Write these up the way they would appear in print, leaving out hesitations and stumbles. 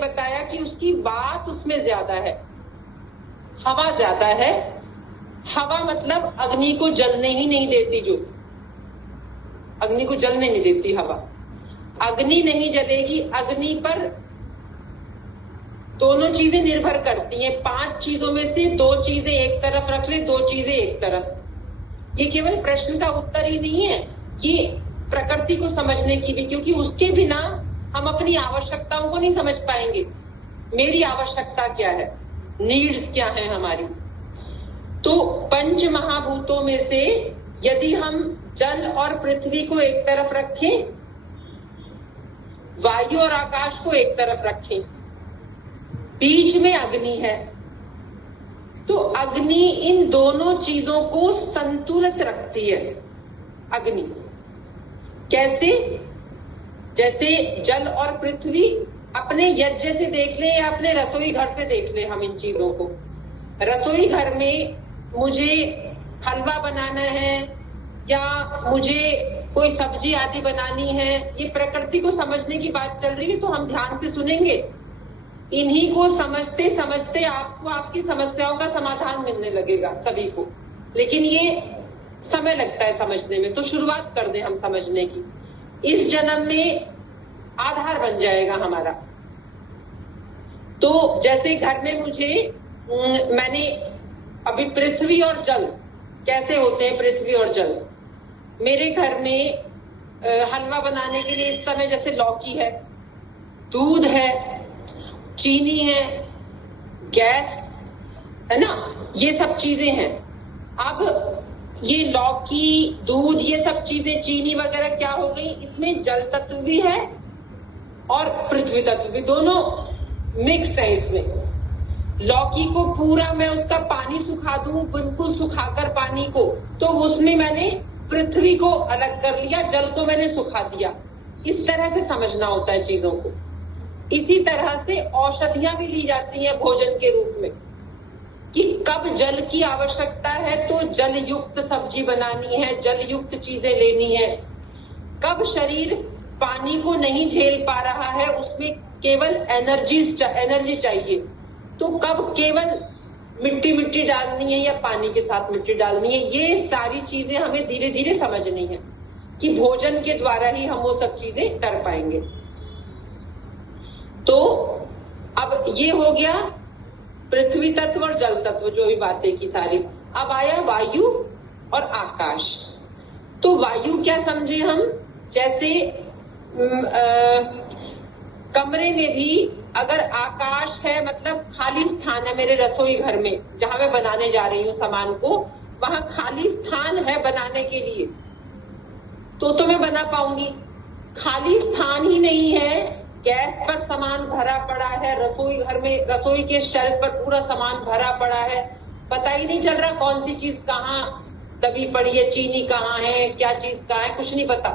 बताया कि उसकी बात उसमें ज्यादा है, हवा ज्यादा है। हवा मतलब अग्नि को जलने ही नहीं देती, जो अग्नि को जलने नहीं देती हवा। अग्नि नहीं जलेगी, अग्नि पर दोनों चीजें निर्भर करती हैं। 5 चीजों में से 2 चीजें एक तरफ रख ले, 2 चीजें एक तरफ। ये केवल प्रश्न का उत्तर ही नहीं है, ये प्रकृति को समझने की भी, क्योंकि उसके बिना हम अपनी आवश्यकताओं को नहीं समझ पाएंगे। मेरी आवश्यकता क्या है, नीड्स क्या है हमारी। तो 5 महाभूतों में से यदि हम जल और पृथ्वी को एक तरफ रखें, वायु और आकाश को एक तरफ रखें, बीच में अग्नि है, तो अग्नि इन दोनों चीजों को संतुलित रखती है। अग्नि कैसे? जैसे जल और पृथ्वी, अपने यज्ञ से देख ले या अपने रसोई घर से देख ले हम इन चीजों को। रसोई घर में मुझे हलवा बनाना है या मुझे कोई सब्जी आदि बनानी है, ये प्रकृति को समझने की बात चल रही है, तो हम ध्यान से सुनेंगे। इन्हीं को समझते समझते आपको आपकी समस्याओं का समाधान मिलने लगेगा सभी को, लेकिन ये समय लगता है समझने में। तो शुरुआत कर दें हम समझने की, इस जन्म में आधार बन जाएगा हमारा। तो जैसे घर में मुझे मैंने अभी पृथ्वी और जल कैसे होते हैं, पृथ्वी और जल मेरे घर में हलवा बनाने के लिए इस समय जैसे लौकी है, दूध है, चीनी है, गैस है ना, ये सब चीजें हैं। अब ये लौकी, दूध, ये सब चीजें, चीनी वगैरह क्या हो गई, इसमें जल तत्व भी है और पृथ्वी तत्व भी, दोनों मिक्स है इसमें। लौकी को पूरा मैं उसका पानी सुखा दूं, बिल्कुल सुखाकर पानी को, तो उसमें मैंने पृथ्वी को अलग कर लिया, जल को मैंने सुखा दिया। इस तरह से समझना होता है चीजों को। इसी तरह से औषधियां भी ली जाती हैं भोजन के रूप में, कि कब जल की आवश्यकता है तो जल युक्त सब्जी बनानी है, जल युक्त चीजें लेनी है। कब शरीर पानी को नहीं झेल पा रहा है, उसमें केवल एनर्जी चाहिए, तो कब केवल मिट्टी डालनी है या पानी के साथ मिट्टी डालनी है। ये सारी चीजें हमें धीरे धीरे समझनी है कि भोजन के द्वारा ही हम वो सब चीजें कर पाएंगे। तो अब ये हो गया पृथ्वी तत्व और जल तत्व, जो भी बातें की सारी। अब आया वायु और आकाश। तो वायु क्या समझे हम, जैसे कमरे में भी अगर आकाश है, मतलब खाली स्थान है मेरे रसोई घर में जहां मैं बनाने जा रही हूँ सामान को, वहां खाली स्थान है बनाने के लिए, तो मैं बना पाऊंगी। खाली स्थान ही नहीं है, गैस पर सामान भरा पड़ा है, रसोई घर में रसोई के शेल्फ पर पूरा सामान भरा पड़ा है, पता ही नहीं चल रहा कौन सी चीज कहाँ दबी पड़ी है, चीनी कहाँ है, क्या चीज कहाँ है, कुछ नहीं पता।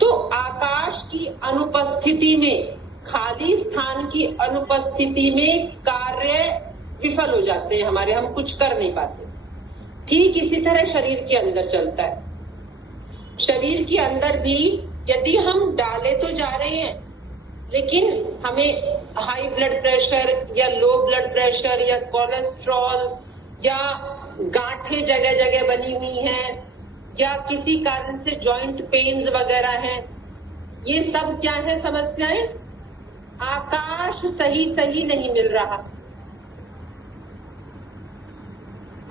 तो आकाश की अनुपस्थिति में, खाली स्थान की अनुपस्थिति में कार्य विफल हो जाते हैं हमारे, हम कुछ कर नहीं पाते। ठीक इसी तरह शरीर के अंदर चलता है। शरीर के अंदर भी यदि हम डाले तो जा रहे हैं, लेकिन हमें हाई ब्लड प्रेशर या लो ब्लड प्रेशर या कोलेस्ट्रॉल या गांठें जगह जगह बनी हुई हैं या किसी कारण से जॉइंट पेन्स वगैरह हैं, ये सब क्या है समस्याएं? आकाश सही नहीं मिल रहा।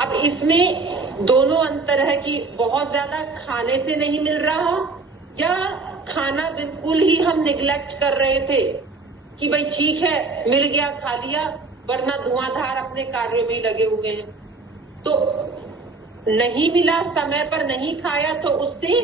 अब इसमें दोनों अंतर है कि बहुत ज्यादा खाने से नहीं मिल रहा या खाना बिल्कुल ही हम निगलेक्ट कर रहे थे कि भाई ठीक है मिल गया खा लिया, वरना धुआंधार अपने कार्य में ही लगे हुए हैं। तो नहीं मिला, समय पर नहीं खाया, तो उससे